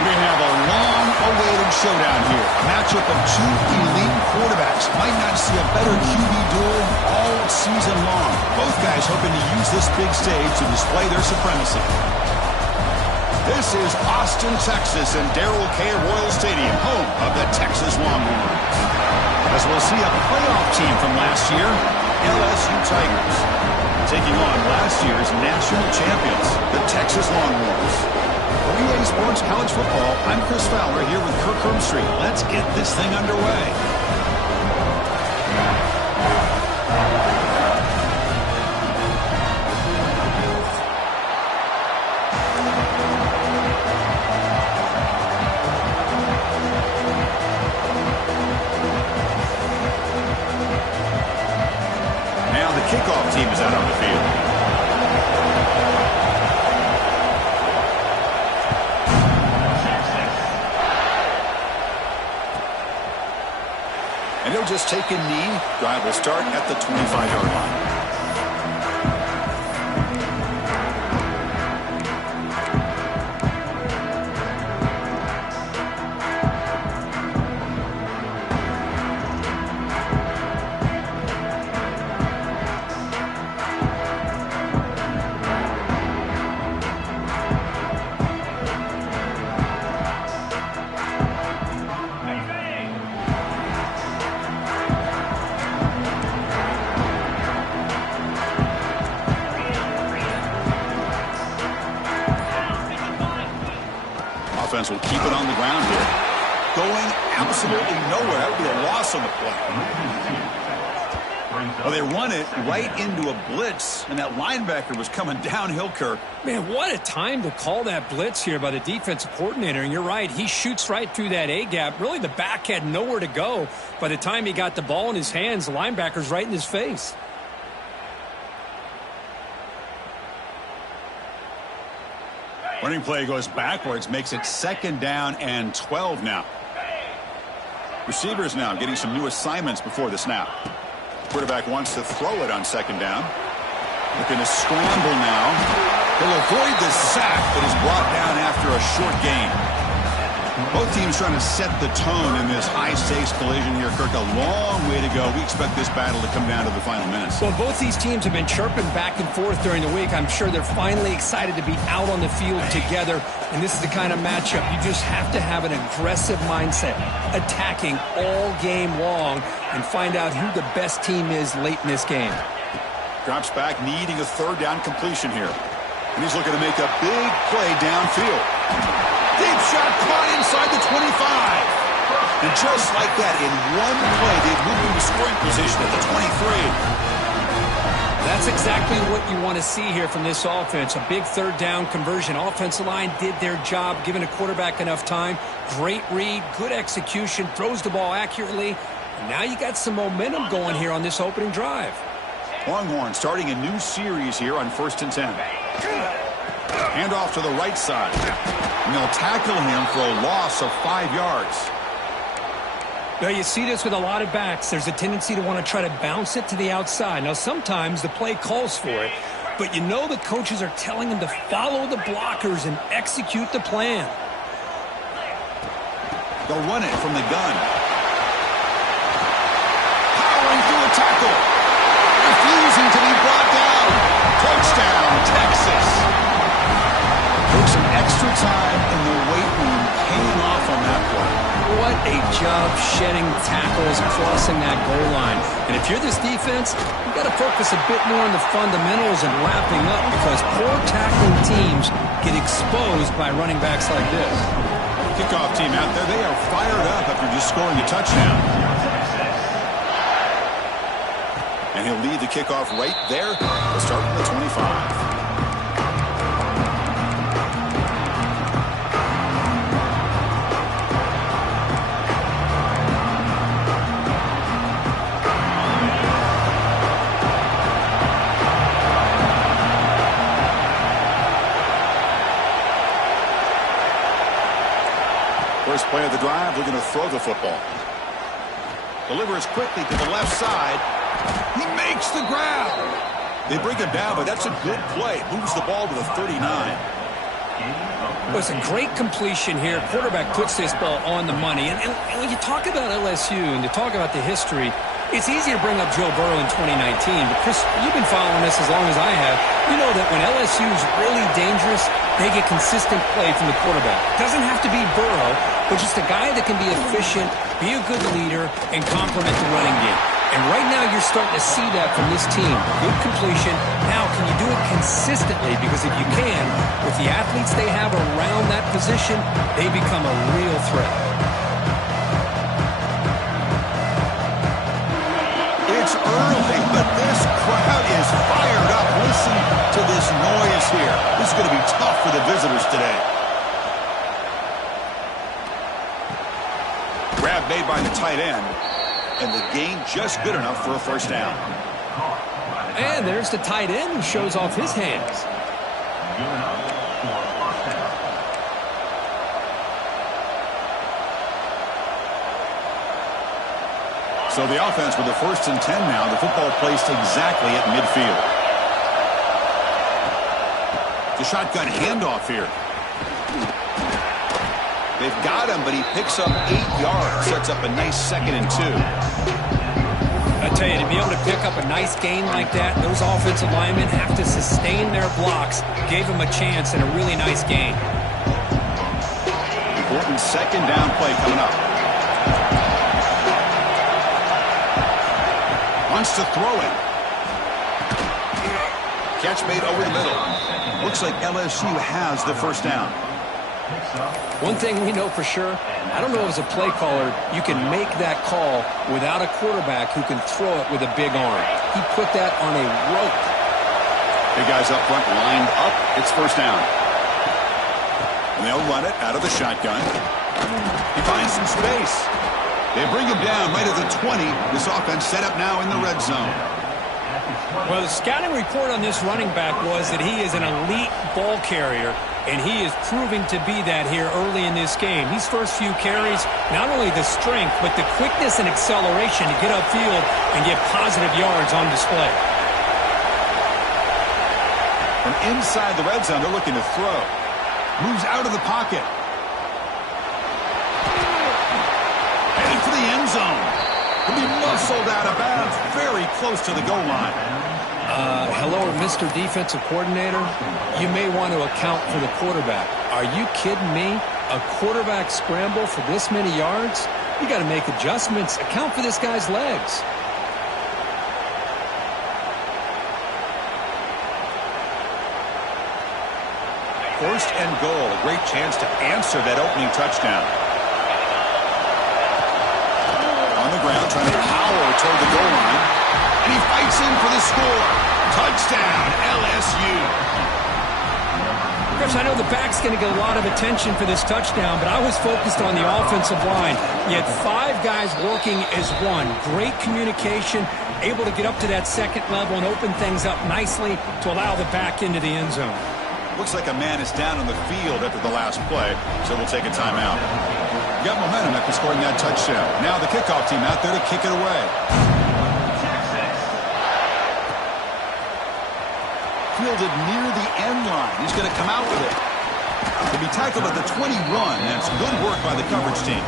We have a long-awaited showdown here. A matchup of two elite quarterbacks. Might not see a better QB duel all season long. Both guys hoping to use this big stage to display their supremacy. This is Austin, Texas, and Darrell K. Royal Stadium, home of the Texas Longhorns. As we'll see a playoff team from last year, LSU Tigers, taking on last year's national champions, the Texas Longhorns. For EA Sports College Football, I'm Chris Fowler here with Kirk Herbstreit. Let's get this thing underway. Now the kickoff team is out on the field. And he'll just take a knee. Drive will start at the 25-yard line. Offense will keep it on the ground here. Going absolutely nowhere. That would be a loss on the play. Well, they run it right into a blitz, and that linebacker was coming downhill, Kirk. Man, what a time to call that blitz here by the defensive coordinator. And you're right, he shoots right through that A-gap. Really, the back had nowhere to go. By the time he got the ball in his hands, the linebacker's right in his face. Running play goes backwards, makes it 2nd down and 12 now. Receivers now getting some new assignments before the snap. Quarterback wants to throw it on 2nd down. Looking to scramble now. He'll avoid the sack, but is brought down after a short gain. Both teams trying to set the tone in this high-stakes collision here, Kirk. A long way to go. We expect this battle to come down to the final minutes. Well, both these teams have been chirping back and forth during the week. I'm sure they're finally excited to be out on the field together. And this is the kind of matchup you just have to have an aggressive mindset, attacking all game long, and find out who the best team is late in this game. Drops back, needing a 3rd down completion here. And he's looking to make a big play downfield. Deep shot caught inside the 25. And just like that, in one play, they've moved into scoring position at the 23. That's exactly what you want to see here from this offense. A big 3rd down conversion. Offensive line did their job, giving a quarterback enough time. Great read, good execution, throws the ball accurately. And now you got some momentum going here on this opening drive. Longhorn starting a new series here on 1st and 10. Hand off to the right side. And they'll tackle him for a loss of 5 yards. Now, you see this with a lot of backs. There's a tendency to want to try to bounce it to the outside. Now, sometimes the play calls for it, but you know the coaches are telling them to follow the blockers and execute the plan. They'll run it from the gun. Powering through a tackle. Refusing to be brought down. Touchdown, Texas. Took some extra time in the weight room paying off on that play. What a job shedding tackles, crossing that goal line. And if you're this defense, you've got to focus a bit more on the fundamentals and wrapping up, because poor tackling teams get exposed by running backs like this. Kickoff team out there, they are fired up after just scoring a touchdown. And he'll lead the kickoff right there. We'll start from the 25. First play of the drive, they're going to throw the football. Delivers quickly to the left side. He makes the grab. They bring him down, but that's a good play. Moves the ball to the 39. Well, it's a great completion here. Quarterback puts this ball on the money. And when you talk about LSU and you talk about the history, it's easy to bring up Joe Burrow in 2019. But, Chris, you've been following this as long as I have. You know that when LSU is really dangerous, they get consistent play from the quarterback. It doesn't have to be Burrow, but just a guy that can be efficient, be a good leader, and complement the running game. And right now you're starting to see that from this team. Good completion. Now, can you do it consistently? Because if you can, with the athletes they have around that position, they become a real threat. It's early, but this crowd is fired up. Listen to this noise here. This is going to be tough for the visitors today. Grab made by the tight end. And the gain just good enough for a first down. And there's the tight end who shows off his hands. So the offense with the 1st and 10 now. The football placed exactly at midfield. The shotgun handoff here. They've got him, but he picks up 8 yards. Sets up a nice 2nd and 2. I tell you, to be able to pick up a nice gain like that, those offensive linemen have to sustain their blocks. Gave him a chance and a really nice gain. Important 2nd down play coming up. Wants to throw it. Catch made over the middle. Looks like LSU has the first down. One thing we know for sure, I don't know as a play caller, you can make that call without a quarterback who can throw it with a big arm. He put that on a rope. Big guys up front lined up. It's first down. And they'll run it out of the shotgun. He finds some space. They bring him down right at the 20. This offense set up now in the red zone. Well, the scouting report on this running back was that he is an elite ball carrier, and he is proving to be that here early in this game. These first few carries, not only the strength, but the quickness and acceleration to get upfield and get positive yards on display. From inside the red zone, they're looking to throw. Moves out of the pocket. Headed for the end zone. He'll be muscled out of bounds very close to the goal line. Hello, Mr. Defensive Coordinator. You may want to account for the quarterback. Are you kidding me? A quarterback scramble for this many yards? You got to make adjustments. Account for this guy's legs. First and goal. A great chance to answer that opening touchdown. On the ground, trying to power toward the goal line. And he fights in for the score. Touchdown, LSU. Chris, I know the back's going to get a lot of attention for this touchdown, but I was focused on the offensive line. You had 5 guys working as one. Great communication, able to get up to that 2nd level and open things up nicely to allow the back into the end zone. Looks like a man is down on the field after the last play, so we'll take a timeout. Got momentum after scoring that touchdown. Now the kickoff team out there to kick it away. Fielded near the end line. He's going to come out with it. He'll be tackled at the 21. That's good work by the coverage team.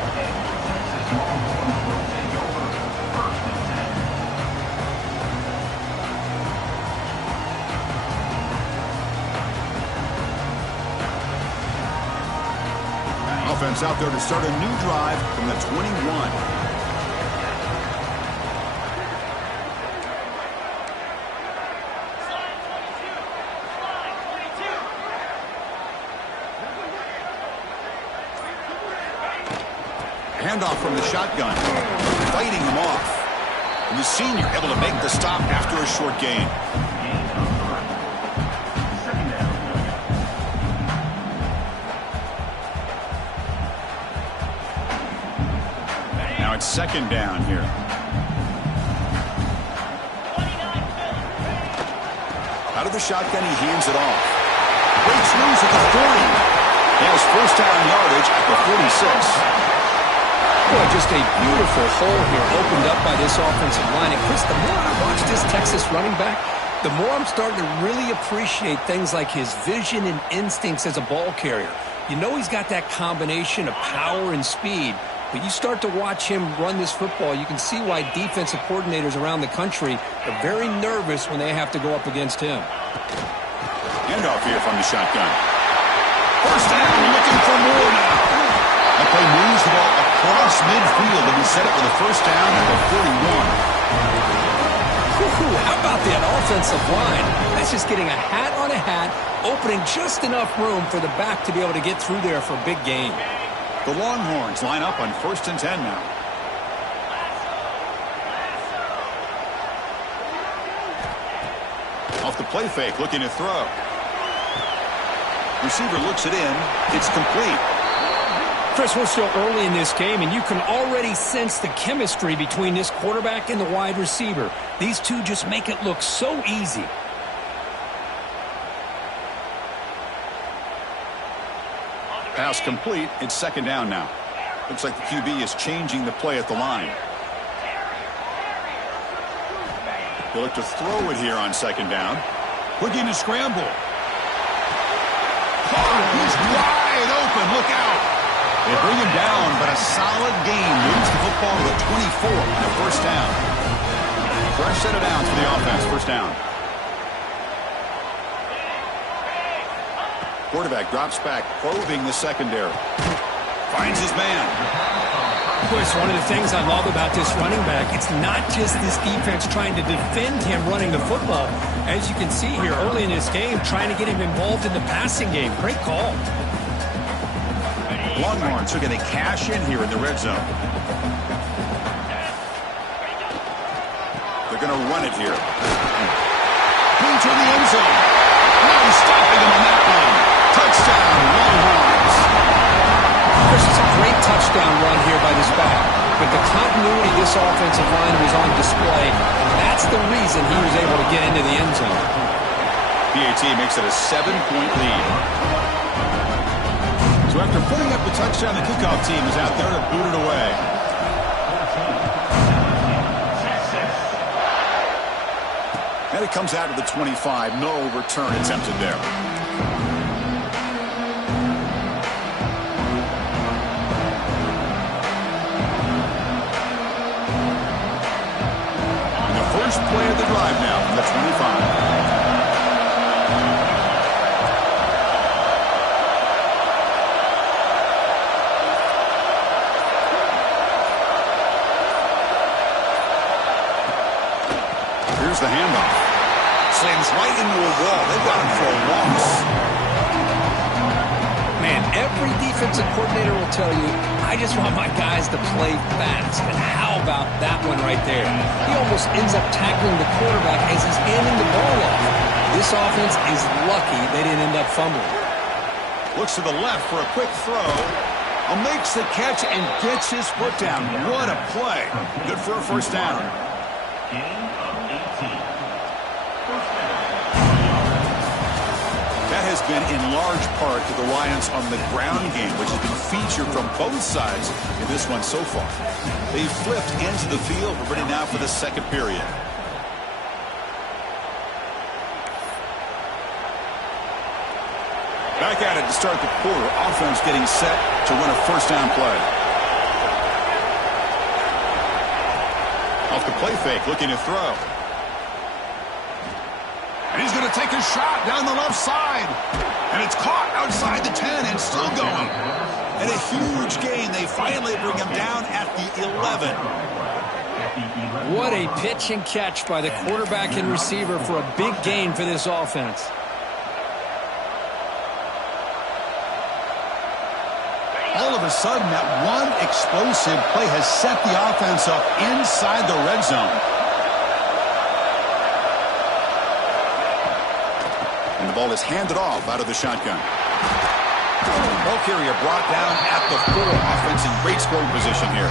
offense out there to start a new drive from the 21. Handoff from the shotgun, fighting him off. And the senior able to make the stop after a short gain. Now it's second down here. Out of the shotgun, he hands it off. Breaks loose at the 40. He has first down yardage at the 46. Boy, just a beautiful hole here opened up by this offensive line. And Chris, the more I watch this Texas running back, the more I'm starting to really appreciate things like his vision and instincts as a ball carrier. You know he's got that combination of power and speed, but you start to watch him run this football, you can see why defensive coordinators around the country are very nervous when they have to go up against him. Handoff here from the shotgun. First down, looking for more now. That play moves the ball across midfield, and he set it with a first down at the 41. How about that offensive line? That's just getting a hat on a hat, opening just enough room for the back to be able to get through there for a big gain. The Longhorns line up on 1st and 10 now. Off the play fake, looking to throw. Receiver looks it in. It's complete. Chris, we're still early in this game, and you can already sense the chemistry between this quarterback and the wide receiver. These two just make it look so easy. Pass complete. It's second down now. Looks like the QB is changing the play at the line. They'll look to throw it here on second down. Looking to scramble. He's wide open. Look out. They bring him down, but a solid gain moves the football to the 24 on a first down. Fresh set of downs for the offense. First down. Quarterback drops back, probing the secondary. Finds his man. Chris, one of the things I love about this running back, it's not just this defense trying to defend him running the football. As you can see here early in this game, trying to get him involved in the passing game. Great call. Longhorns are going to cash in here in the red zone. They're going to run it here. Into the end zone. No stopping him on that one. Touchdown, Longhorns. This is a great touchdown run here by this back. But the continuity of this offensive line was on display, and that's the reason he was able to get into the end zone. PAT makes it a 7-point lead. So after putting up the touchdown, the kickoff team is out there to boot it away. And it comes out to the 25. No return attempted there. And the first play of the drive now from the 25. Here's the handoff. Slams right into a wall. They've got him for a loss. Man, every defensive coordinator will tell you, I just want my guys to play fast. And how about that one right there? He almost ends up tackling the quarterback as he's handing the ball off. This offense is lucky they didn't end up fumbling. Looks to the left for a quick throw. Makes the catch and gets his foot down. What a play. Good for a first down. That has been in large part to the Lions on the ground game, which has been featured from both sides in this one so far. They've flipped ends of the field. We're ready now for the second period. Back at it to start the quarter. Offense getting set to run a first down play. Off the play fake, looking to throw. And he's going to take a shot down the left side. And it's caught outside the 10 and still going. And a huge gain. They finally bring him down at the 11. What a pitch and catch by the quarterback and receiver for a big gain for this offense. All of a sudden, that one explosive play has set the offense up inside the red zone. And the ball is handed off out of the shotgun. Ball carrier brought down at the 4. Offense in great scoring position here.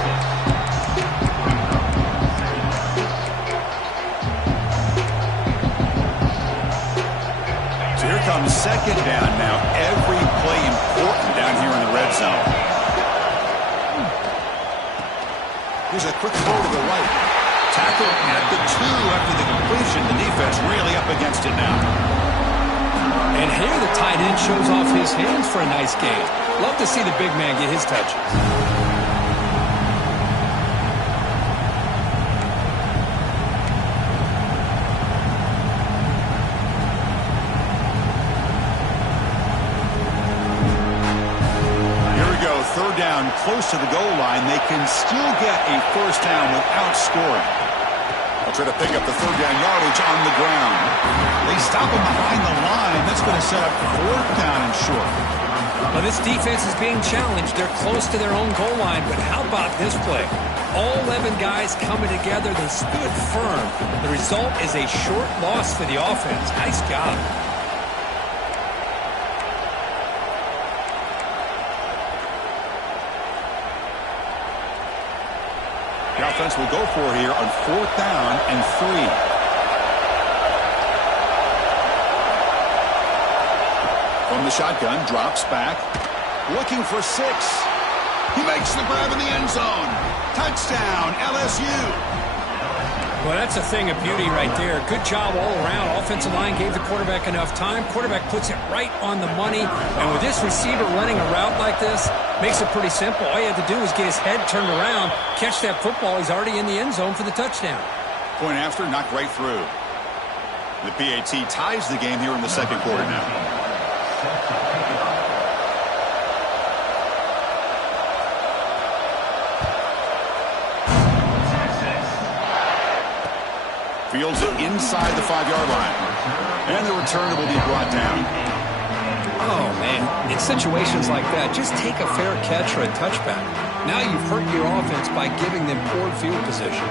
So here comes second down now. Every play important down here in the red zone. Here's a quick throw to the right. Tackle at the 2 after the completion. The defense really up against it now. And here the tight end shows off his hands for a nice gain. Love to see the big man get his touches. Here we go, third down, close to the goal line. They can still get a first down without scoring. They'll try to pick up the third down yardage on the ground. They stop him behind the line. That's going to set up fourth down and short. Well, this defense is being challenged. They're close to their own goal line, but how about this play? All 11 guys coming together. They stood firm. The result is a short loss for the offense. Nice job. The offense will go for here on fourth down and 3. From the shotgun, drops back, looking for 6. He makes the grab in the end zone. Touchdown, LSU. Well, that's a thing of beauty right there. Good job all around. Offensive line gave the quarterback enough time. Quarterback puts it right on the money. And with this receiver running a route like this, makes it pretty simple. All you have to do is get his head turned around, catch that football. He's already in the end zone for the touchdown. Point after, knocked right through. The PAT ties the game here in the second quarter now. Fields it inside the 5-yard line. And the return will be brought down. Oh, man. In situations like that, just take a fair catch or a touchback. Now you've hurt your offense by giving them poor field position.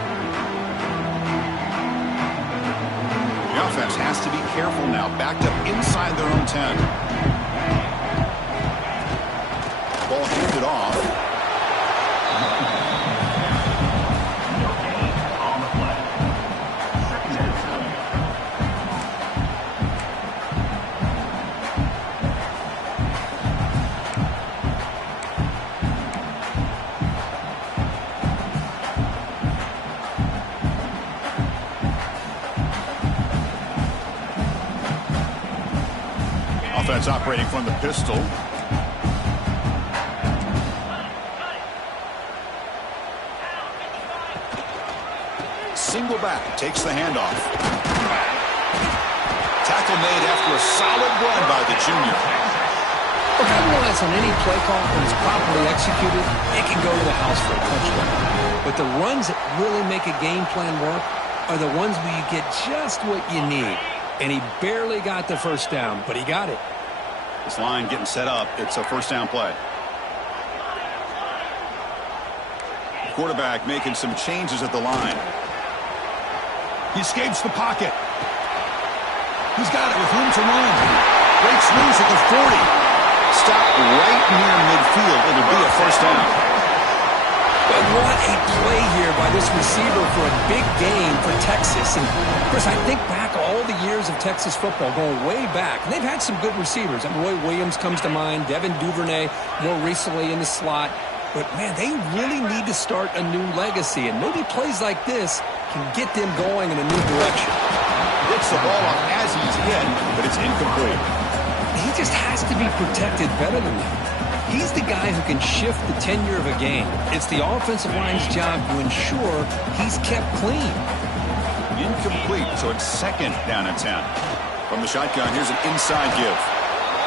The offense has to be careful now. Backed up inside their own 10. Ball handed off. Offense operating from the pistol. Single back, takes the handoff. Tackle made after a solid run by the junior. Look, I realize on any play call, when it's properly executed, it can go to the house for a touchdown. But the runs that really make a game plan work are the ones where you get just what you need. And he barely got the first down, but he got it. This line getting set up. It's a first down play. The quarterback making some changes at the line. He escapes the pocket. He's got it with room to run. Breaks loose at the 40. Stop right near midfield. It'll be a first down. But what a play here by this receiver for a big gain for Texas. And, of course, I think back all the years of Texas football, going way back. And they've had some good receivers. Roy Williams comes to mind, Devin Duvernay more recently in the slot. But, man, they really need to start a new legacy. And maybe plays like this can get them going in a new direction. Gets the ball up as he's hit, but it's incomplete. He just has to be protected better than that. He's the guy who can shift the tenure of a game. It's the offensive line's job to ensure he's kept clean. Incomplete, so it's second down and 10. From the shotgun, here's an inside give.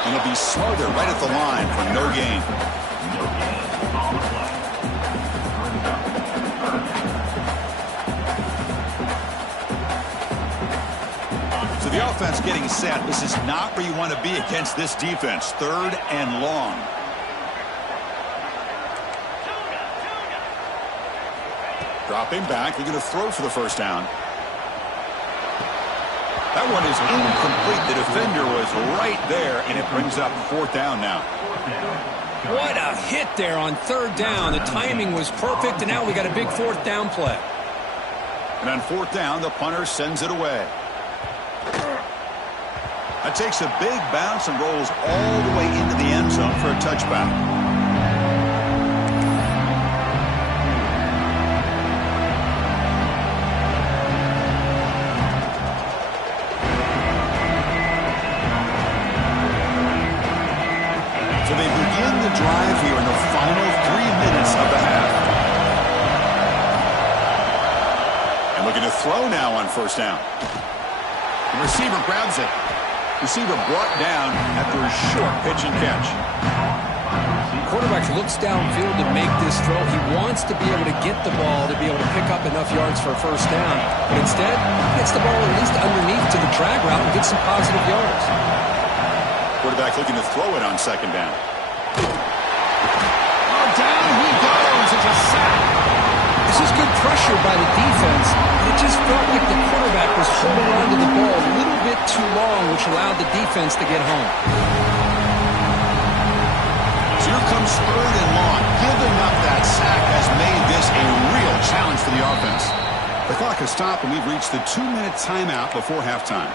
And he'll be smarter right at the line for no gain. The offense getting set. This is not where you want to be against this defense. 3rd and long. Dropping back. They're going to throw for the first down. That one is incomplete. The defender was right there, and it brings up 4th down now. What a hit there on 3rd down. The timing was perfect, and now we got a big 4th down play. And on 4th down, the punter sends it away. That takes a big bounce and rolls all the way into the end zone for a touchback. So they begin the drive here in the final 3 minutes of the half. And looking to throw now on 1st down. The receiver grabs it. Receiver brought down after a short pitch and catch. Quarterback looks downfield to make this throw. He wants to be able to get the ball to be able to pick up enough yards for a 1st down. But instead, he gets the ball at least underneath to the drag route and gets some positive yards. Quarterback looking to throw it on 2nd down. Oh, down he goes. It's a sack. This is good pressure by the defense. It just felt like the quarterback was holding on to the ball a little bit too long, which allowed the defense to get home. So here comes 3rd and long. Giving up that sack has made this a real challenge for the offense. The clock has stopped, and we've reached the 2-minute timeout before halftime.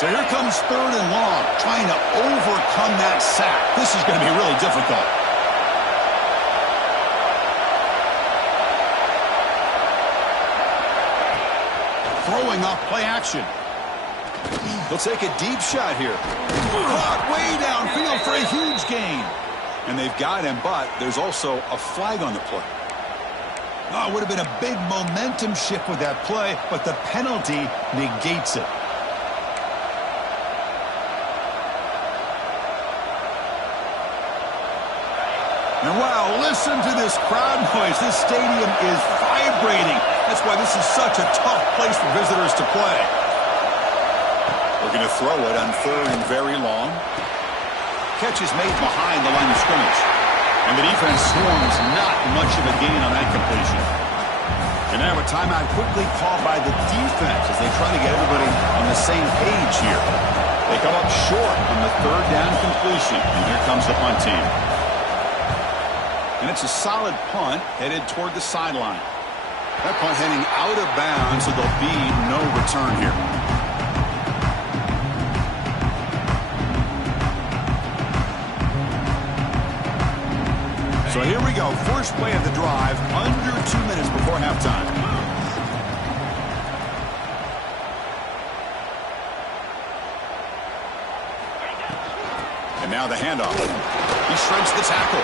So here comes 3rd and long, trying to overcome that sack. This is going to be really difficult. Throwing off play action. He'll take a deep shot here. Caught way downfield for a huge gain. And they've got him, but there's also a flag on the play. Oh, it would have been a big momentum shift with that play, but the penalty negates it. And wow, listen to this crowd noise. This stadium is vibrating. That's why this is such a tough place for visitors to play. We're going to throw it on 3rd and very long. Catch is made behind the line of scrimmage. And the defense swarms not much of a gain on that completion. And now a timeout quickly called by the defense as they try to get everybody on the same page here. They come up short on the 3rd down completion. And here comes the punt team. And it's a solid punt headed toward the sideline. That punt heading out of bounds, so there'll be no return here. So here we go. First play of the drive, under 2 minutes before halftime. And now the handoff. He shreds the tackle.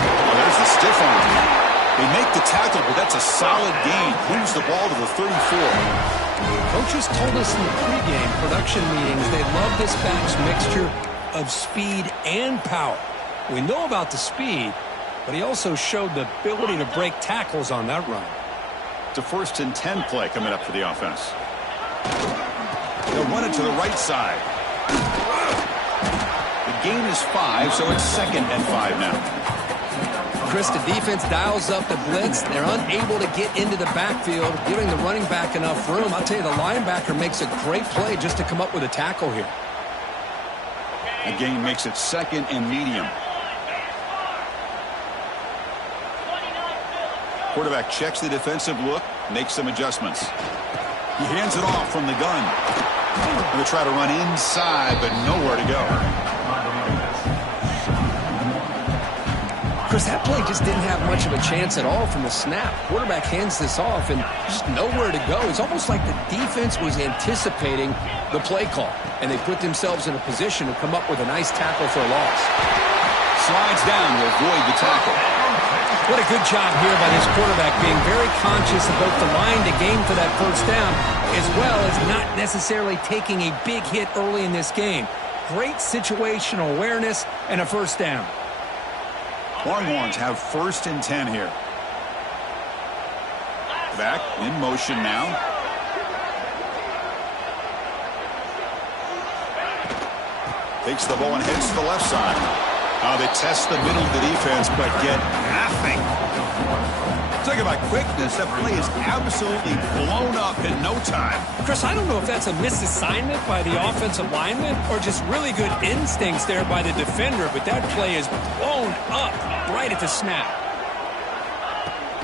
Oh, there's the stiff arm. They make the tackle, but that's a solid gain. Moves the ball to the 34. Coaches told us in the pregame production meetings they love this back's mixture of speed and power. We know about the speed, but he also showed the ability to break tackles on that run. It's a 1st and 10 play coming up for the offense. They'll run it to the right side. The gain is 5, so it's 2nd and 5 now. Chris, the defense dials up the blitz. They're unable to get into the backfield, giving the running back enough room. I'll tell you, the linebacker makes a great play just to come up with a tackle here. The gain makes it 2nd and medium. Quarterback checks the defensive look, makes some adjustments. He hands it off from the gun. Going to try to run inside, but nowhere to go. Chris, that play just didn't have much of a chance at all from the snap. Quarterback hands this off and just nowhere to go. It's almost like the defense was anticipating the play call, and they put themselves in a position to come up with a nice tackle for a loss. Slides down to avoid the tackle. What a good job here by this quarterback, being very conscious of both the line to gain for that 1st down, as well as not necessarily taking a big hit early in this game. Great situational awareness and a 1st down. Longhorns have 1st and 10 here. Back in motion now. Takes the ball and heads to the left side. They test the middle of the defense, but get nothing. Talk about quickness. That play is absolutely blown up in no time. Chris, I don't know if that's a misassignment by the offensive lineman or just really good instincts there by the defender, but that play is blown up right at the snap.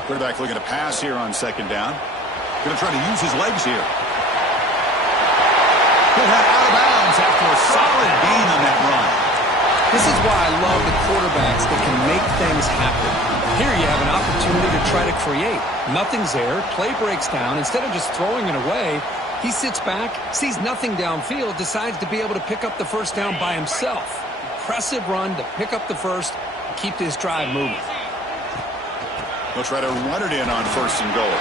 Quarterback looking to pass here on 2nd down. Going to try to use his legs here. He'll head out of bounds after a solid gain on that run. This is why I love the quarterbacks that can make things happen. Here you have an opportunity to try to create. Nothing's there. Play breaks down. Instead of just throwing it away, he sits back, sees nothing downfield, decides to be able to pick up the 1st down by himself. Impressive run to pick up the 1st and keep this drive moving. He'll try to run it in on 1st and goal.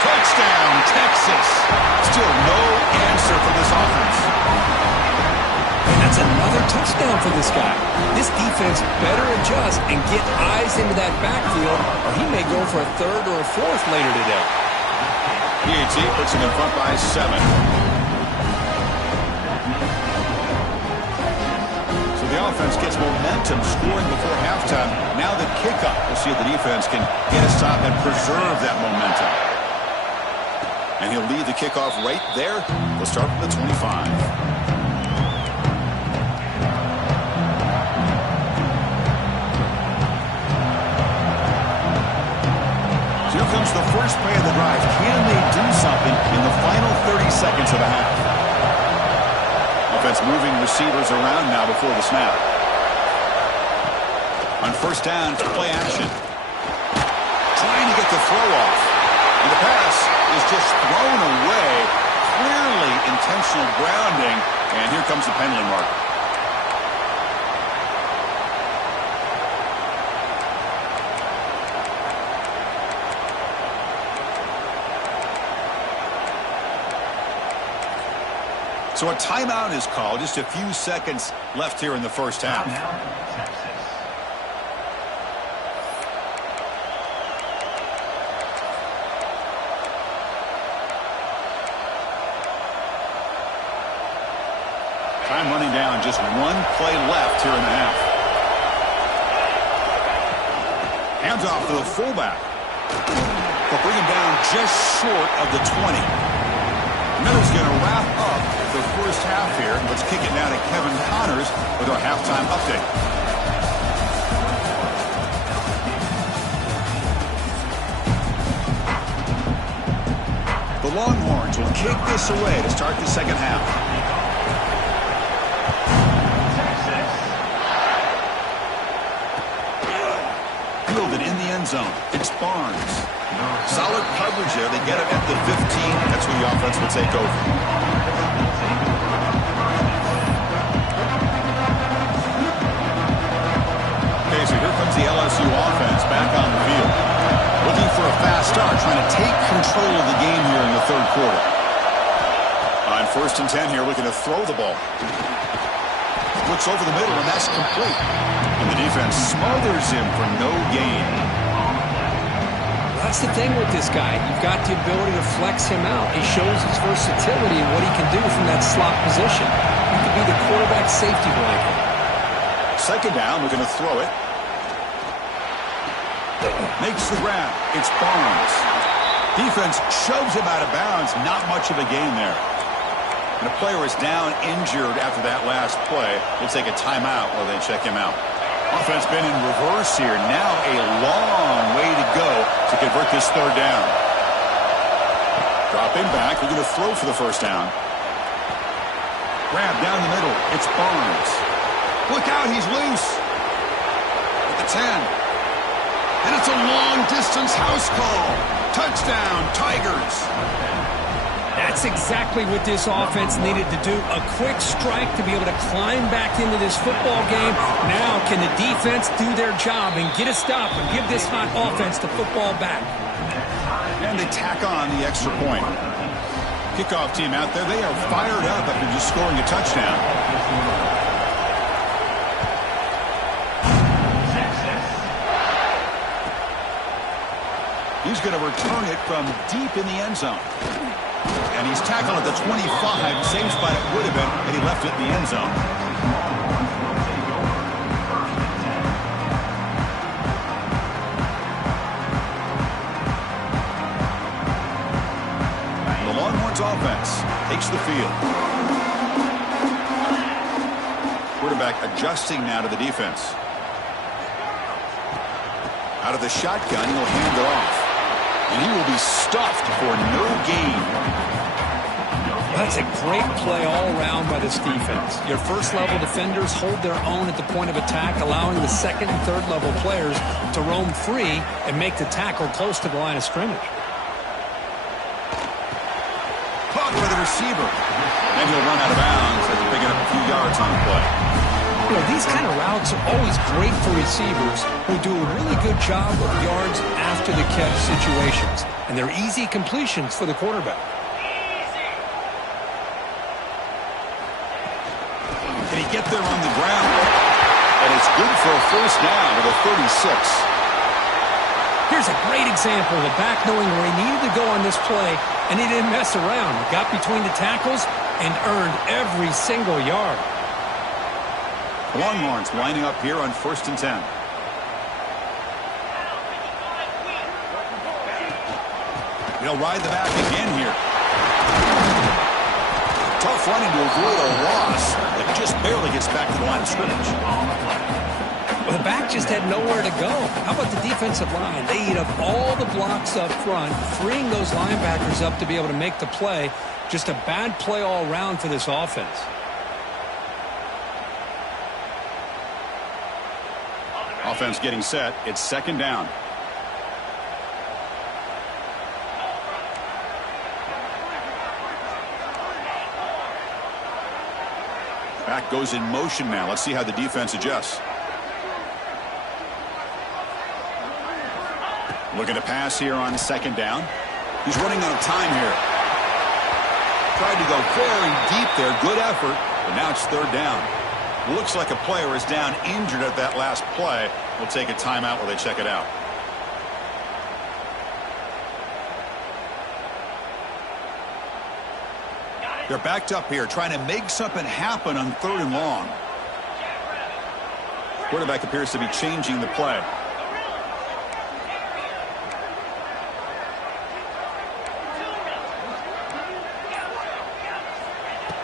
Touchdown, Texas. Still no answer for this offense. And that's another touchdown for this guy. This defense better adjust and get eyes into that backfield, or he may go for a 3rd or a 4th later today. PAT puts him in front by 7. So the offense gets momentum scoring before halftime. Now the kickoff. We'll see if the defense can get a stop and preserve that momentum. And he'll lead the kickoff right there. We'll start from the 25. So here comes the first play of the drive. Can they do something in the final 30 seconds of the half? Offense moving receivers around now before the snap. On 1st down, play action. Trying to get the throw off. And the pass is just thrown away. Clearly intentional grounding. And here comes the penalty mark. So a timeout is called. Just a few seconds left here in the 1st half. Time running down. Just one play left here in the half. Hands off to the fullback. They'll bring him down just short of the 20. Miller's going to wrap up the 1st half here. Let's kick it now to Kevin Connors with our halftime update. The Longhorns will kick this away to start the 2nd half. Fielded in the end zone. It's Barnes. Solid coverage there. They get it at the 15. That's where the offense will take over. Okay, so here comes the LSU offense back on the field. Looking for a fast start, trying to take control of the game here in the 3rd quarter. On 1st and 10 here, looking to throw the ball. Looks over the middle, and that's complete. And the defense smothers him for no gain. That's the thing with this guy. You've got the ability to flex him out. He shows his versatility and what he can do from that slot position. He could be the quarterback safety blanket. 2nd down, we're going to throw it. Makes the grab. It's Barnes. Defense shoves him out of bounds. Not much of a gain there. And the player is down injured after that last play. We'll take a timeout while they check him out. Offense been in reverse here. Now a long way to go to convert this 3rd down. Dropping back. We're going to throw for the 1st down. Grab down the middle. It's Barnes. Look out, he's loose. At the 10. And it's a long-distance house call. Touchdown, Tigers. That's exactly what this offense needed to do. A quick strike to be able to climb back into this football game. Now can the defense do their job and get a stop and give this hot offense the football back? And they tack on the extra point. Kickoff team out there, they are fired up after just scoring a touchdown. He's going to return it from deep in the end zone. And he's tackled at the 25. Same spot it would have been, and he left it in the end zone. The Longhorns offense takes the field. Quarterback adjusting now to the defense. Out of the shotgun, he'll hand it off. And he will be stuffed for no gain. That's a great play all around by this defense. Your first-level defenders hold their own at the point of attack, allowing the second and third-level players to roam free and make the tackle close to the line of scrimmage. Caught by the receiver. And he'll run out of bounds after picking up a few yards on the play. You know, these kind of routes are always great for receivers who do a really good job of yards after the catch situations. And they're easy completions for the quarterback. Can he get there on the ground? And it's good for a first down with a 36. Here's a great example of a back knowing where he needed to go on this play, and he didn't mess around. He got between the tackles and earned every single yard. Longhorns lining up here on 1st and 10. He'll ride the back again here. Tough running to avoid a loss that just barely gets back to the line of scrimmage. Well, the back just had nowhere to go. How about the defensive line? They eat up all the blocks up front, freeing those linebackers up to be able to make the play. Just a bad play all around for this offense. Offense getting set. It's 2nd down. Back goes in motion now. Let's see how the defense adjusts. Looking to pass here on 2nd down. He's running out of time here. Tried to go very deep there. Good effort. But now it's 3rd down. Looks like a player is down injured at that last play. We'll take a timeout while they check it out. They're backed up here trying to make something happen on 3rd and long. Quarterback appears to be changing the play.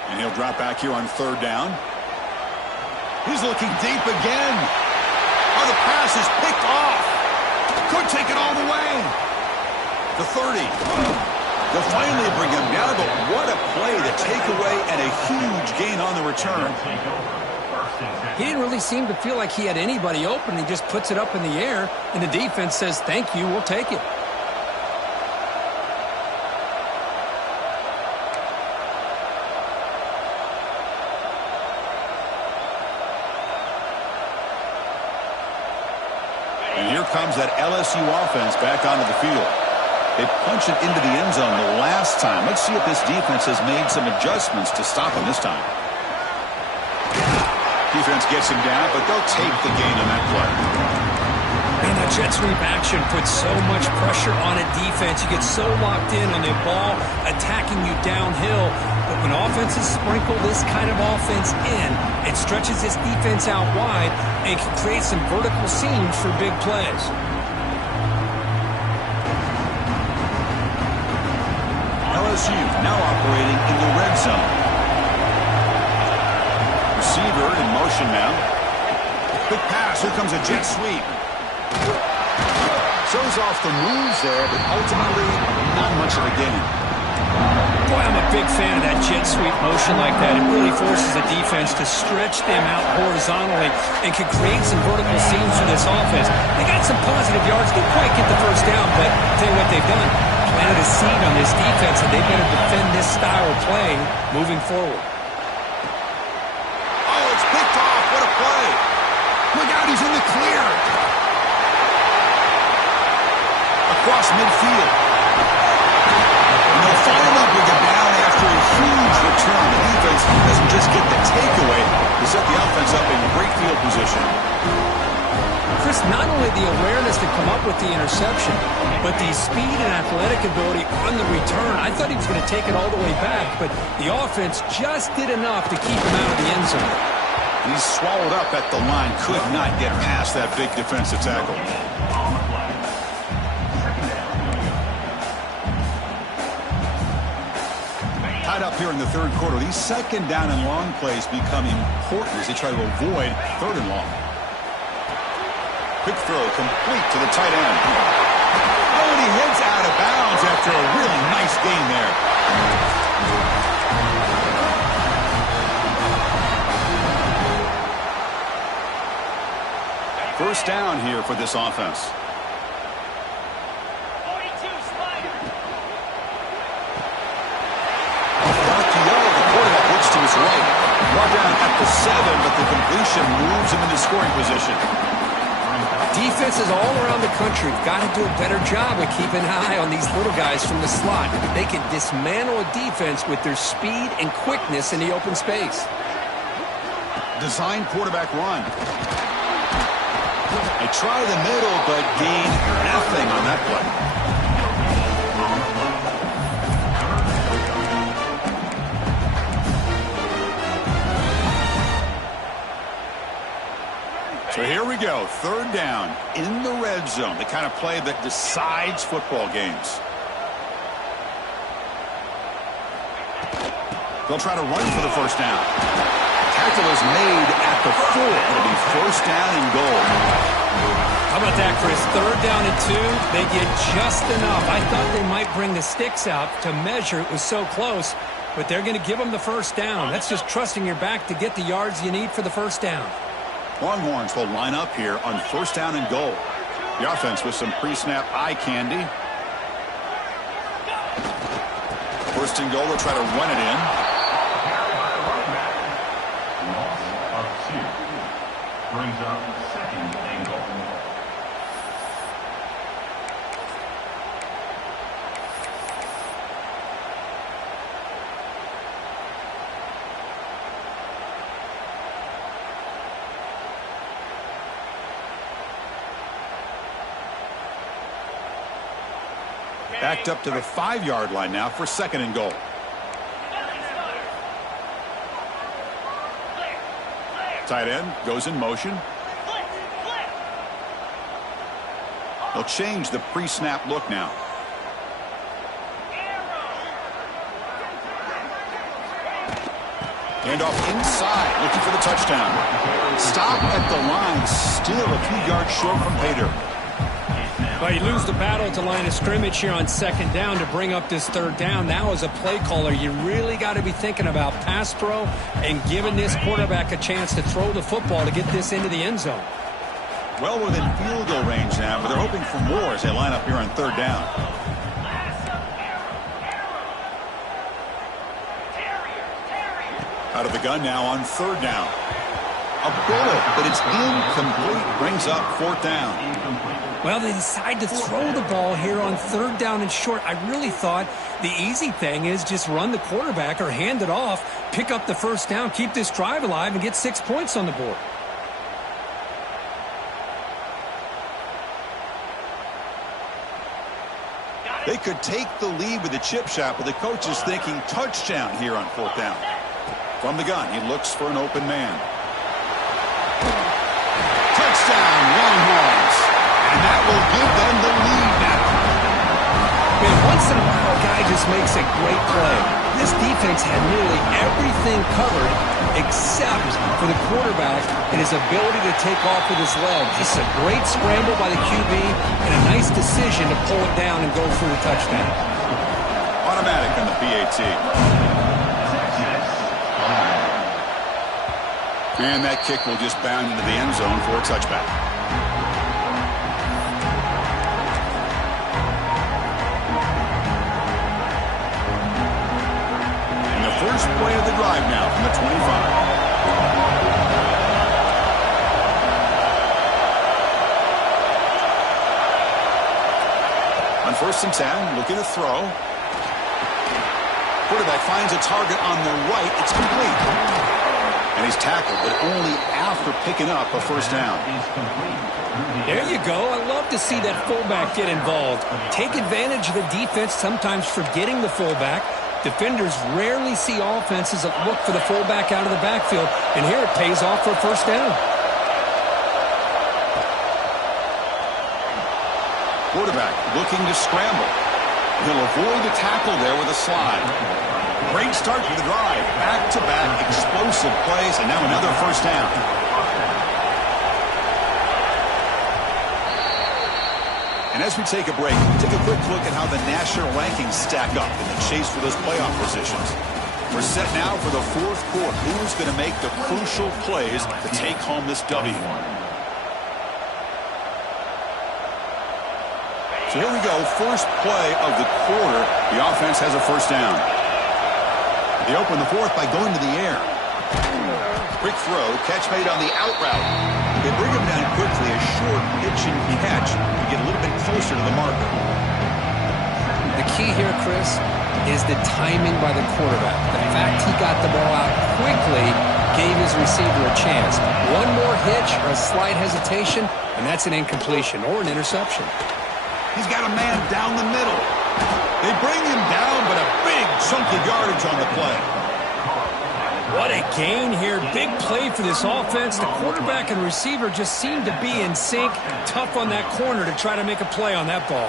And he'll drop back here on 3rd down. He's looking deep again. Oh, the pass is picked off. Could take it all the way. The 30. They'll finally bring him down, but what a play, the takeaway, and a huge gain on the return. He didn't really seem to feel like he had anybody open. He just puts it up in the air, and the defense says, thank you, we'll take it. And here comes that LSU offense back onto the field. They punch it into the end zone the last time. Let's see if this defense has made some adjustments to stop him this time. Defense gets him down, but they'll take the gain on that play. Man, that jet sweep action puts so much pressure on a defense. You get so locked in on the ball attacking you downhill. But when offenses sprinkle this kind of offense in, it stretches this defense out wide and can create some vertical seams for big plays. LSU now operating in the red zone. Receiver in motion now. Quick pass. Here comes a jet sweep. Shows off the moves there, but ultimately not much of a gain. Boy, I'm a big fan of that jet sweep motion like that. It really forces a defense to stretch them out horizontally and can create some vertical seams for this offense. They got some positive yards. Didn't quite get the first down, but I'll tell you what they've done. Planted a seed on this defense, and they've got to defend this style of playing moving forward. Oh, it's picked off. What a play. Look out, he's in the clear. Across midfield. And they'll finally bring him down after a huge return. The defense doesn't just get the takeaway. They set the offense up in great field position. Chris, not only the awareness to come up with the interception, but the speed and athletic ability on the return. I thought he was going to take it all the way back, but the offense just did enough to keep him out of the end zone. He's swallowed up at the line, could not get past that big defensive tackle. Tied up here in the third quarter. These second down and long plays become important as they try to avoid third and long. Quick throw complete to the tight end. Oh, and he heads out of bounds after a really nice gain there. First down here for this offense. To his right. Brought down at the 7, but the completion moves him into scoring position. Defenses all around the country have got to do a better job of keeping an eye on these little guys from the slot. They can dismantle a defense with their speed and quickness in the open space. Design quarterback run. They try the middle, but gain nothing on that play. So here we go, third down in the red zone, the kind of play that decides football games. They'll try to run for the first down. Tackle is made at the 4. It'll be first down and goal. How about that, Chris? Third down and 2. They get just enough. I thought they might bring the sticks out to measure. It was so close, but they're going to give them the first down. That's just trusting your back to get the yards you need for the first down. Longhorns will line up here on first down and goal. The offense with some pre-snap eye candy. First and goal, they'll try to run it in. Loss of 2. Brings up second and goal. Backed up to the 5-yard line now for second and goal. Tight end goes in motion. They'll change the pre-snap look now. Hand off inside, looking for the touchdown. Stop at the line, still a few yards short from pay dirt. Well, you lose the battle at the line of scrimmage here on second down to bring up this third down. Now, as a play caller, you really got to be thinking about pass pro and giving this quarterback a chance to throw the football to get this into the end zone. Well within field goal range now, but they're hoping for more as they line up here on third down. Out of the gun now on third down. A bullet, but it's incomplete. Brings up fourth down. Well, they decide to throw the ball here on third down and short. I really thought the easy thing is just run the quarterback or hand it off, pick up the first down, keep this drive alive, and get 6 points on the board. They could take the lead with the chip shot, but the coach is thinking touchdown here on fourth down. From the gun, he looks for an open man. Touchdown, Longhorns. And that will give them the lead now. Man, once in a while, a guy just makes a great play. This defense had nearly everything covered except for the quarterback and his ability to take off with his legs. This is a great scramble by the QB and a nice decision to pull it down and go for the touchdown. Automatic on the PAT. And that kick will just bound into the end zone for a touchback. And the first play of the drive now from the 25. On first and 10, looking to throw. Quarterback finds a target on the right. It's complete. And he's tackled, but only after picking up a first down. There you go. I love to see that fullback get involved. Take advantage of the defense, sometimes forgetting the fullback. Defenders rarely see offenses that look for the fullback out of the backfield, and here it pays off for a first down. Quarterback looking to scramble. He'll avoid the tackle there with a slide. Great start to the drive. Back-to-back explosive plays, and now another first down. And as we take a break, take a quick look at how the national rankings stack up in the chase for those playoff positions. We're set now for the fourth quarter. Who's going to make the crucial plays to take home this W? So here we go, first play of the quarter. The offense has a first down. They open the fourth by going to the air. Quick throw, catch made on the out route. They bring him down quickly, a short pitch and catch to get a little bit closer to the marker. The key here, Chris, is the timing by the quarterback. The fact he got the ball out quickly gave his receiver a chance. One more hitch or a slight hesitation, and that's an incompletion or an interception. He's got a man down the middle. They bring him down, but a big chunk of yardage on the play. What a gain here. Big play for this offense. The quarterback and receiver just seem to be in sync. Tough on that corner to try to make a play on that ball.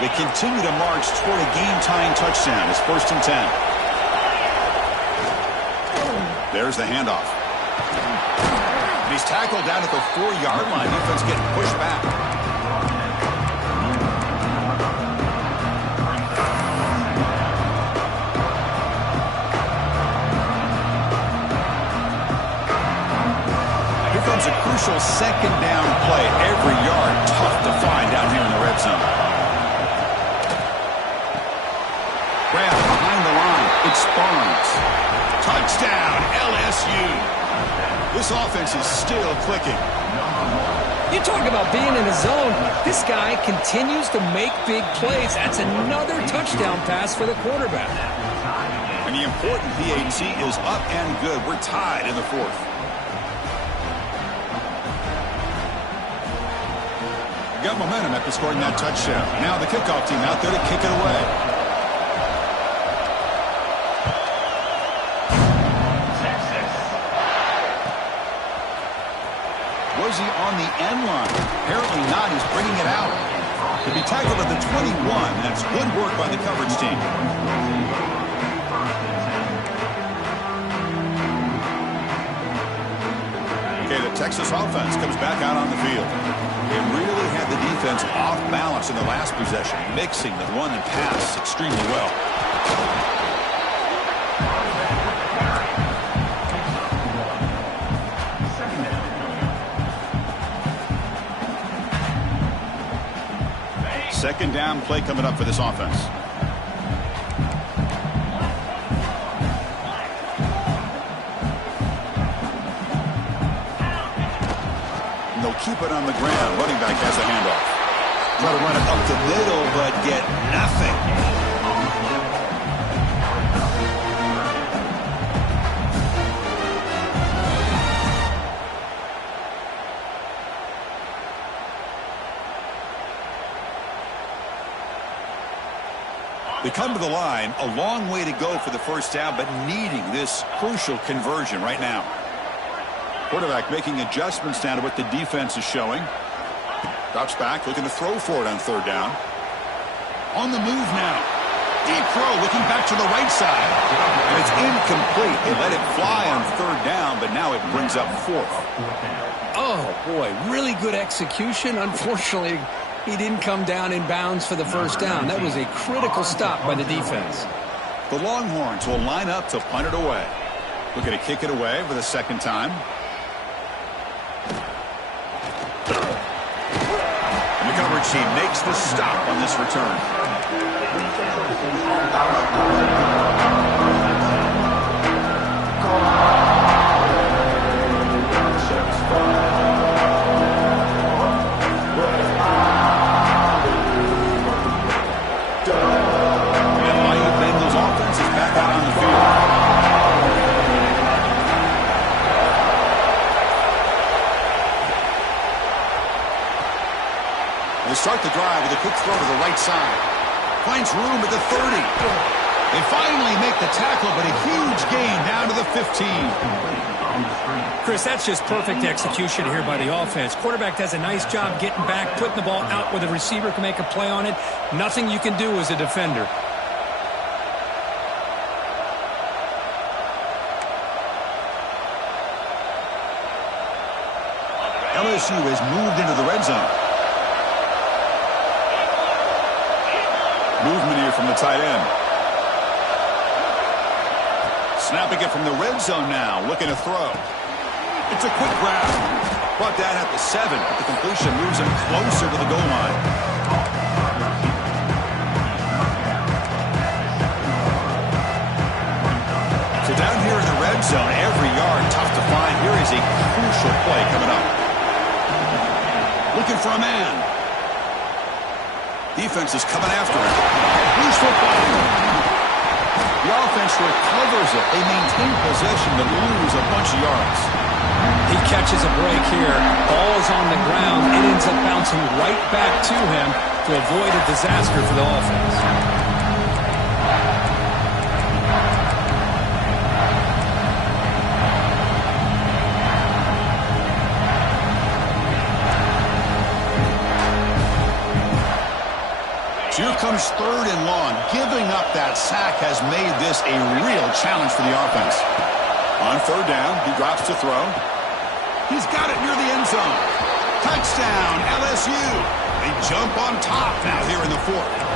They continue to march toward a game-tying touchdown. It's 1st and 10. There's the handoff. And he's tackled down at the 4-yard line. Defense getting pushed back. Here comes a crucial second down play. Every yard tough to find down here in the red zone. Grab behind the line. It's Barnes. Touchdown, LSU. This offense is still clicking. You talk about being in a zone. This guy continues to make big plays. That's another touchdown pass for the quarterback. And the important PAT is up and good. We're tied in the fourth. Got momentum after scoring that touchdown. Now the kickoff team out there to kick it away. Was he on the end line? Apparently not. He's bringing it out. To be tackled at the 21. That's good work by the coverage team. Okay, the Texas offense comes back out on the field. They really had the defense off balance in the last possession, mixing the run and pass extremely well. Second down play coming up for this offense. And they'll keep it on the ground. Running back has the handoff. Try to run it up the middle, but get nothing. They come to the line, a long way to go for the first down, but needing this crucial conversion right now. Quarterback making adjustments down to what the defense is showing. Drops back, looking to throw for it on third down. On the move now. Deep throw, looking back to the right side. And it's incomplete. They let it fly on third down, but now it brings up fourth. Oh, boy, really good execution. Unfortunately, he didn't come down in bounds for the first down. That was a critical stop by the defense. The Longhorns will line up to punt it away. Looking to kick it away for the second time. And the coverage team makes the stop on this return. They start the drive with a quick throw to the right side. Finds room at the 30. They finally make the tackle, but a huge gain down to the 15. Chris, that's just perfect execution here by the offense. Quarterback does a nice job getting back, putting the ball out where the receiver can make a play on it. Nothing you can do as a defender. LSU has moved into the red zone. Movement here from the tight end. Snapping it from the red zone now, looking to throw. It's a quick grab. Brought down at the 7, but the completion moves him closer to the goal line. So down here in the red zone, every yard tough to find. Here is a crucial play coming up. Looking for a man. Defense is coming after him. Loose football. The offense recovers it. They maintain possession but lose a bunch of yards. He catches a break here. Ball is on the ground. It ends up bouncing right back to him to avoid a disaster for the offense. So here comes 3rd and long. Giving up that sack has made this a real challenge for the offense. On 3rd down, he drops to throw. He's got it near the end zone. Touchdown, LSU. They jump on top now here in the 4th.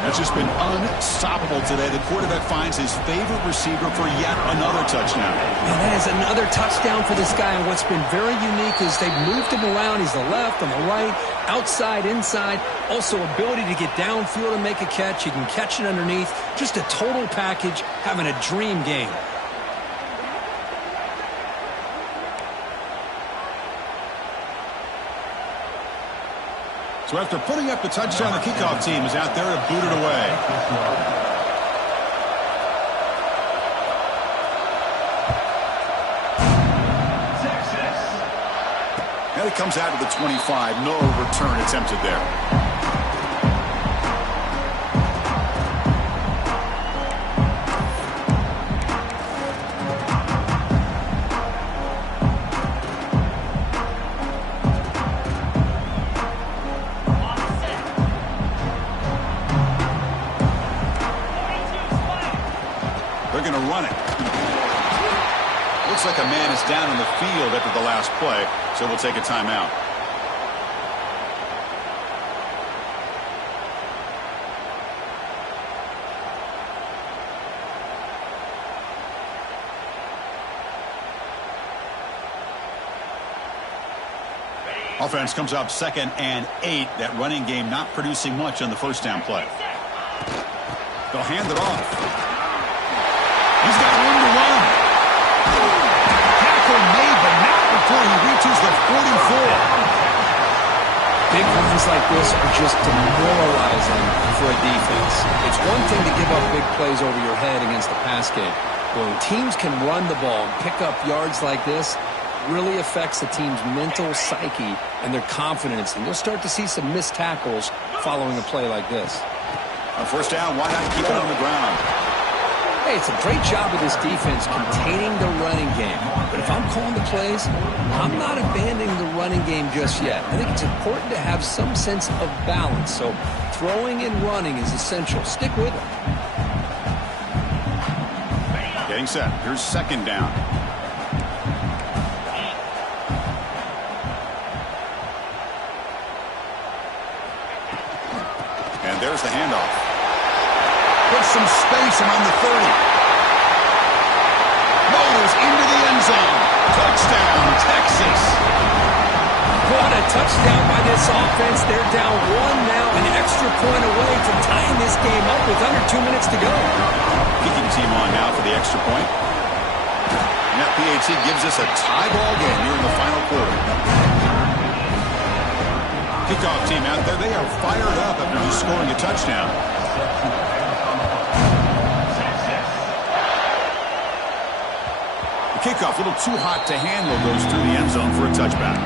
That's just been unstoppable today. The quarterback finds his favorite receiver for yet another touchdown. And that is another touchdown for this guy. And what's been very unique is they've moved him around. He's the left, on the right, outside, inside. Also ability to get downfield and make a catch. He can catch it underneath. Just a total package, having a dream game. So after putting up the touchdown, the kickoff team is out there to boot it away. And it comes out to the 25. No return attempted there. They're going to run it. Looks like a man is down on the field after the last play, so we'll take a timeout. Offense comes up 2nd and 8. That running game not producing much on the first down play. They'll hand it off. He's got room to run. Tackle made, but not before he reaches the 44. Big runs like this are just demoralizing for a defense. It's one thing to give up big plays over your head against the pass game. When teams can run the ball and pick up yards like this, it really affects the team's mental psyche and their confidence. And you'll start to see some missed tackles following a play like this. On first down, why not keep it on the ground? Hey, it's a great job of this defense containing the running game. But if I'm calling the plays, I'm not abandoning the running game just yet. I think it's important to have some sense of balance. So throwing and running is essential. Stick with it. Getting set. Here's 2nd down. And there's the handoff. Puts some space around the 30. Motors into the end zone. Touchdown, Texas. What a touchdown by this offense. They're down 1 now, an extra point away from tying this game up with under 2 minutes to go. Kicking team on now for the extra point. And that PAT gives us a tie ball game here in the final quarter. Kickoff team out there, they are fired up after just scoring a touchdown. The kickoff, a little too hot to handle, goes through the end zone for a touchback.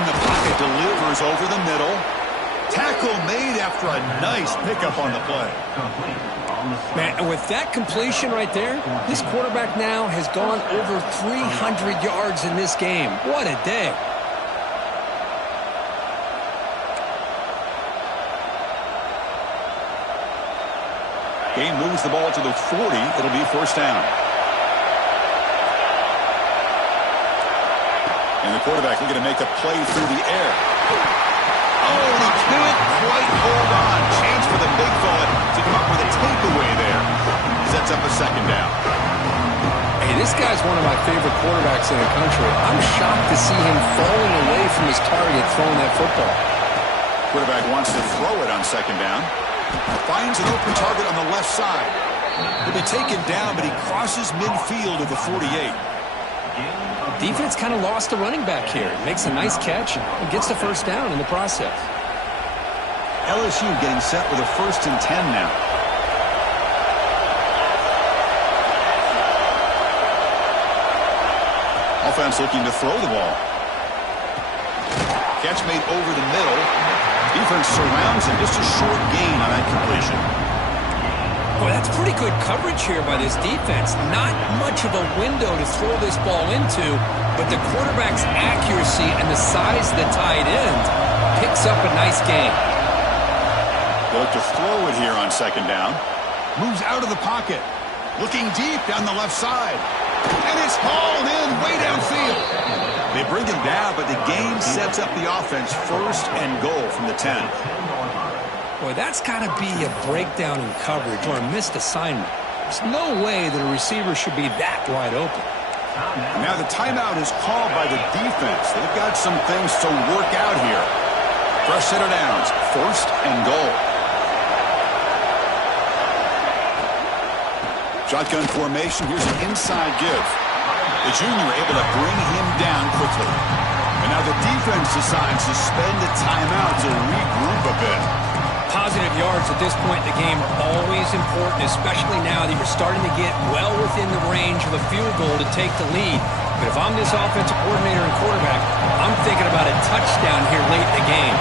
from the pocket, delivers over the middle. Tackle made after a nice pickup on the play. Man, and with that completion right there, this quarterback now has gone over 300 yards in this game. What a day. Game moves the ball to the 40. It'll be first down. And the quarterback looking to make a play through the air. Oh, and he can't quite hold on. Chance for the big fella to come up with a takeaway there. Sets up a second down. Hey, this guy's one of my favorite quarterbacks in the country. I'm shocked to see him falling away from his target throwing that football. Quarterback wants to throw it on second down. Finds an open target on the left side. He'll be taken down, but he crosses midfield at the 48. Defense kind of lost the running back here. Makes a nice catch and gets the first down in the process. LSU getting set with a 1st and 10 now. Offense looking to throw the ball. Catch made over the middle. Defense surrounds him. Just a short gain on that completion. Boy, that's pretty good coverage here by this defense. Not much of a window to throw this ball into, but the quarterback's accuracy and the size of the tight end picks up a nice gain. They look to throw it here on second down. Moves out of the pocket. Looking deep down the left side. And it's hauled in way downfield. They bring him down, but the game sets up the offense 1st and goal from the 10. Boy, that's got to be a breakdown in coverage or a missed assignment. There's no way that a receiver should be that wide open. Now the timeout is called by the defense. They've got some things to work out here. Fresh set of downs, 1st and goal. Shotgun formation. Here's an inside give. The junior able to bring him down quickly. And now the defense decides to spend a timeout to regroup a bit. Positive yards at this point in the game are always important, especially now that you're starting to get well within the range of a field goal to take the lead. But if I'm this offensive coordinator and quarterback, I'm thinking about a touchdown here late in the game.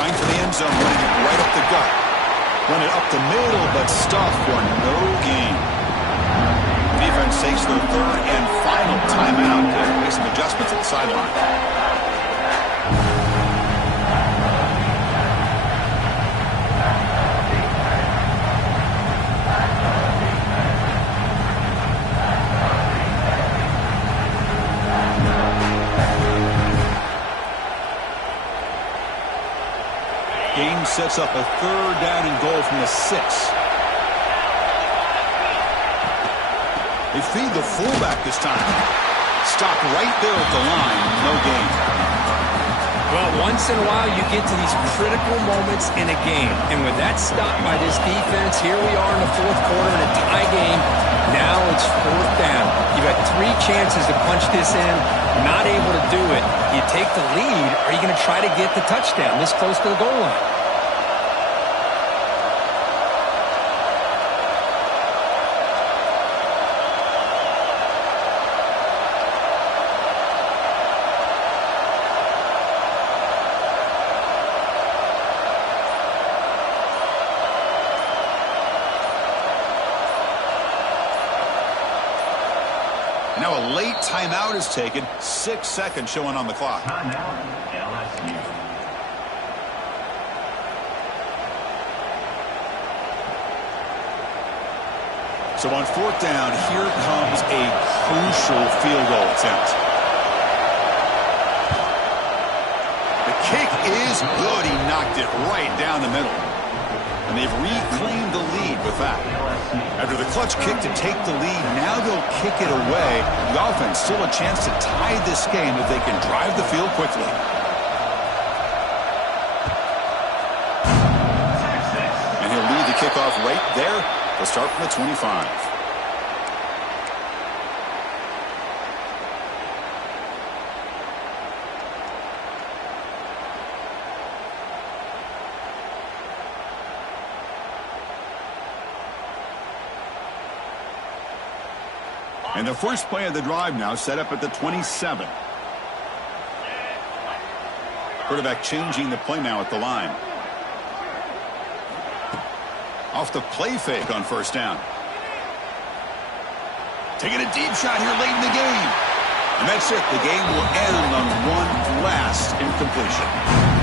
Running for the end zone, running it right up the gut. Run it up the middle, but stuffed for no gain. Defense takes their 3rd and final timeout to make some adjustments at the sideline. Game sets up a 3rd down and goal from the 6. They feed the fullback this time. Stop right there at the line. No gain. Well, once in a while you get to these critical moments in a game. And with that stop by this defense, here we are in the 4th quarter in a tie game. Now it's 4th down. You've got 3 chances to punch this in. Not able to do it. You take the lead. Are you going to try to get the touchdown this close to the goal line? Now a late timeout is taken. 6 seconds showing on the clock. Timeout, LSU. So on 4th down, here comes a crucial field goal attempt. The kick is good. He knocked it right down the middle. And they've reclaimed the lead with that. After the clutch kick to take the lead, now they'll kick it away. The offense still a chance to tie this game if they can drive the field quickly. And he'll lead the kickoff right there. They'll start from the 25. And the first play of the drive now set up at the 27. Quarterback changing the play now at the line. Off the play fake on first down. Taking a deep shot here late in the game. And that's it. The game will end on one last incompletion.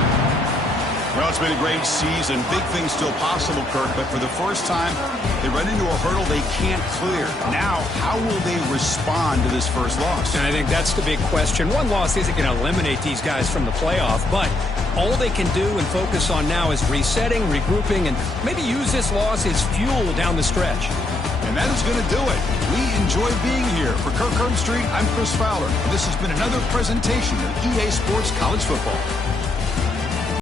Well, it's been a great season. Big things still possible, Kirk, but for the first time, they run into a hurdle they can't clear. Now, how will they respond to this first loss? And I think that's the big question. One loss isn't going to eliminate these guys from the playoff, but all they can do and focus on now is resetting, regrouping, and maybe use this loss as fuel down the stretch. And that is going to do it. We enjoy being here. For Kirk Herbstreit, I'm Chris Fowler. This has been another presentation of EA Sports College Football.